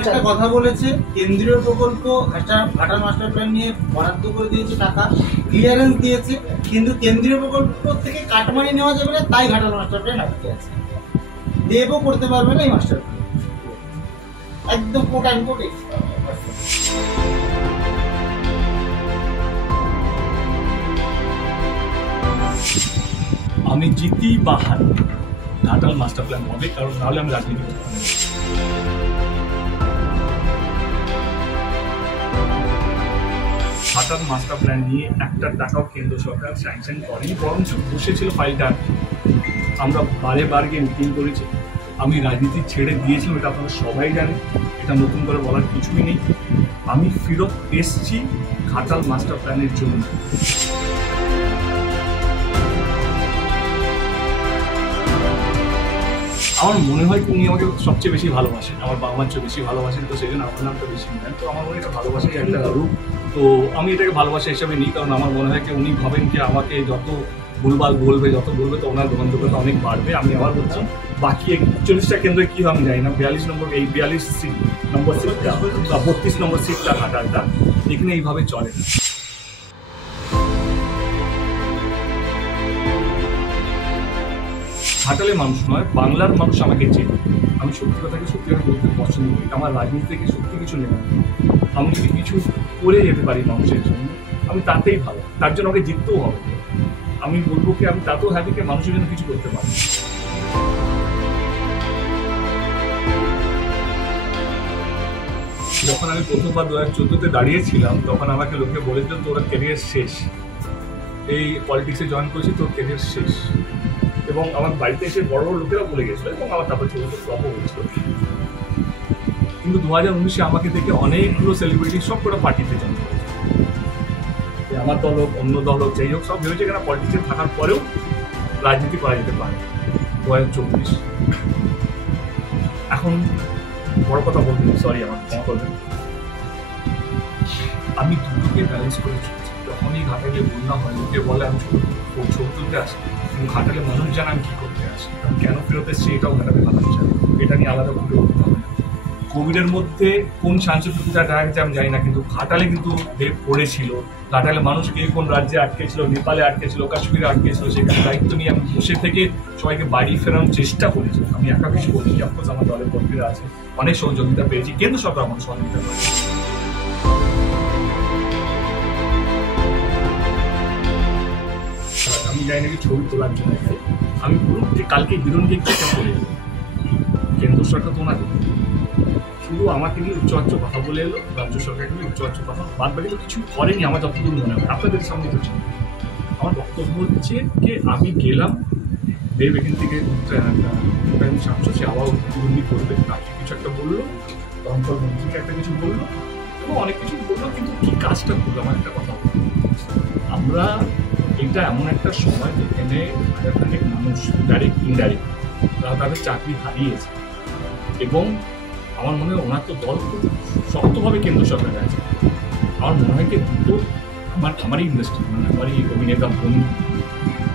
একটা কথা বলেছে, কেন্দ্রীয় প্রকল্প ঘাটাল মাস্টার প্ল্যান নিয়ে বরাদ্দ করে দিয়েছে, টাকা ক্লিয়ারেন্স দিয়েছে, কিন্তু কেন্দ্রীয় প্রকল্প থেকে কাটমানি নেওয়া যাবে না, তাই ঘাটাল মাস্টার প্ল্যান আটকে আছে। দেবও করতে পারবে না এই মাস্টার প্ল্যান, একদম কোট অ্যান্ড কোট। আমি জিতি বা হারি, ঘাটাল মাস্টার প্ল্যান হবে, কারণ নাহলে আমি রাজনীতি করতে পারি। ঘাটাল মাস্টার প্ল্যান নিয়ে একটা টাকাও কেন্দ্র সরকার স্যাংশন করেনি, বরঞ্চ বসেছিল ফাইলটা। আমরা বারে বার গিয়ে মিটিং করেছি। আমি রাজনীতি ছেড়ে দিয়েছিলাম, এটা আপনারা সবাই জানেন, এটা নতুন করে বলার কিছুই নেই। আমি ফেরত এসছি ঘাটাল মাস্টার প্ল্যানের জন্য। আমার মনে হয় উনি আমাকে সবচেয়ে বেশি ভালোবাসেন, আমার বাবা মার চেয়ে বেশি ভালোবাসেন, তো সেই জন্য আমার নামটা বেশি নেন। তো আমার মনে হয় এটা ভালোবাসাই একটা রূপ। তো আমি এটাকে ভালোবাসা হিসাবে নিই, কারণ আমার মনে হয় কি উনি ভাবেন যে আমাকে যত ভুলভাল বলবে, যত বলবে, তো ওনার গ্রহণযোগ্যতা অনেক বাড়বে। আমি আবার বলছি, বাকি 41টা কেন্দ্রে কী আমি জানি না, 42 নম্বর এই 42 নম্বর সিটটা বা 32 নম্বর সিটটা ঘাটালটা, এখানে এইভাবে চলে না। ঘাটালের মানুষ নয়, বাংলার মানুষ আমাকে চেনে। আমি সত্যি কথাকে সত্যি কথা বলতে পছন্দ করি। আমার রাজনীতি থেকে সত্যি কিছু নেই। আমি যদি কিছু করে যেতে পারি মানুষের জন্য, আমি তাতেই ভালো। তার জন্য আমাকে জিততেও হবে। আমি বলবো কি আমি তাতেও হ্যাপি কি মানুষের জন্য কিছু করতে পারি। যখন আমি প্রথমবার 2014-তে দাঁড়িয়েছিলাম, তখন আমাকে লোকে বলেছিল তোর ক্যারিয়ার শেষ, এই পলিটিক্সে জয়েন করেছি, তোর ক্যারিয়ার শেষ। এবং আমার বাড়িতে এসে বড় বড় লোকেরা বলে গেছিলো, এবং আমার তারপর ছোটো ছোটো ফ্লপও হয়েছিল। কিন্তু 2019-এ আমাকে দেখে অনেকগুলো সেলিব্রিটি সব করে পার্টিতে জয়েন করেছে। আমার দল হোক, অন্য দল হোক, যাই হোক, সব ভেবেছে কেন পলিটিক্সে থাকার পরেও রাজনীতি করা যেতে পারে। 2024 এখন বড় কথা বলবেন, সরি আমার ক্ষমা করবেন, আমি দুটোকে ব্যালেন্স করে চলছি। যখনই ঘাটালে বন্যা হয়, লোকে বলে আমি ছবি তুলতে আসি, কিন্তু ঘাটালে মানুষ জানে আমি কী করতে আসি, আমি কেন ফেরত এসেছি এটাও ঘাটালে মানুষ জানে। এটা নিয়ে আলাদা ভাবে বলতে হবে। কোভিডের মধ্যে কোন সাংস্কৃতিকতা দেখা গেছে আমি জানি না, কিন্তু ঘাটালে কিন্তু ভেদ পড়েছিল। ঘাটালে মানুষ কে কোন রাজ্যে আটকেছিল, নেপালে আটকেছিল, কাশ্মীরে আটকেছিল, সেখানে দায়িত্ব নিয়ে আমি বসে থেকে সবাইকে বাড়ি ফেরানোর চেষ্টা করেছি। আমি একা কিছু করিনি, অফকোর্স আমার দলের কর্মীরা আছে, অনেক সহযোগিতা পেয়েছি, কেন্দ্র সরকার আমার সহযোগিতা করেছে। আমি জানি নাকি ছবি তোলার জন্য, আমি বলুন যে কালকে হিরণকে চেষ্টা করে কেন্দ্র সরকার তো না শুধু আমাকে নিয়ে উচ্চবাচ্য কথা বলে এলো, রাজ্য সরকারকে নিয়ে উচ্চবাচ্য কথা, বাদ বাকি তো কিছু করেনি আমার যতদূর মনে হয়। আপনাদের সামনে তো ছিল। আমার বক্তব্য হচ্ছে যে আমি গেলাম, দেব এখান থেকে সাংসদ সে আবার উদ্বোধনী করবে, তাকে কিছু একটা বললো, দমকল মন্ত্রীকে একটা কিছু বললো, এবং অনেক কিছু বললো, কিন্তু কী কাজটা করলো আমার একটা কথা বললো। আমরা এটা এমন একটা সময় যেখানে হাজারখানেক মানুষ ডাইরেক্ট ইনডাইরেক্ট তারা তাদের চাকরি হারিয়েছে, এবং আমার মনে হয় ওনার তো দল খুব শক্তভাবে কেন্দ্র সরকারে আছে। আমার মনে হয় কি দুটো আমারই ইন্ডাস্ট্রি, মানে আমারই অভিনেতা বন্ধু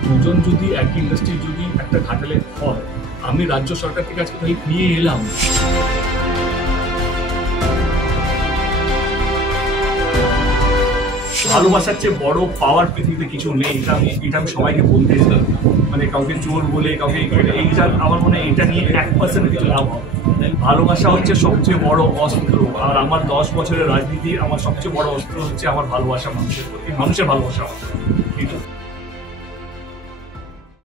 দুজন যদি একই ইন্ডাস্ট্রি যদি একটা ঘাটালে হয়, আমি রাজ্য সরকার থেকে আজকে তাহলে নিয়ে এলাম। ভালোবাসার চেয়ে বড় পাওয়ার পৃথিবীতে কিছু নেই, এটা আমি সবাইকে বলতে চাই। মানে কাউকে চোর বলে, কাউকে এইটা আমার মনে হয় এটা নিয়ে 1% কিছু লাভ হবে। ভালোবাসা হচ্ছে সবচেয়ে বড় অস্ত্র, আর আমার 10 বছরের রাজনীতি আমার সবচেয়ে বড় অস্ত্র হচ্ছে আমার ভালোবাসা মানুষের প্রতি, মানুষের ভালোবাসা আমার।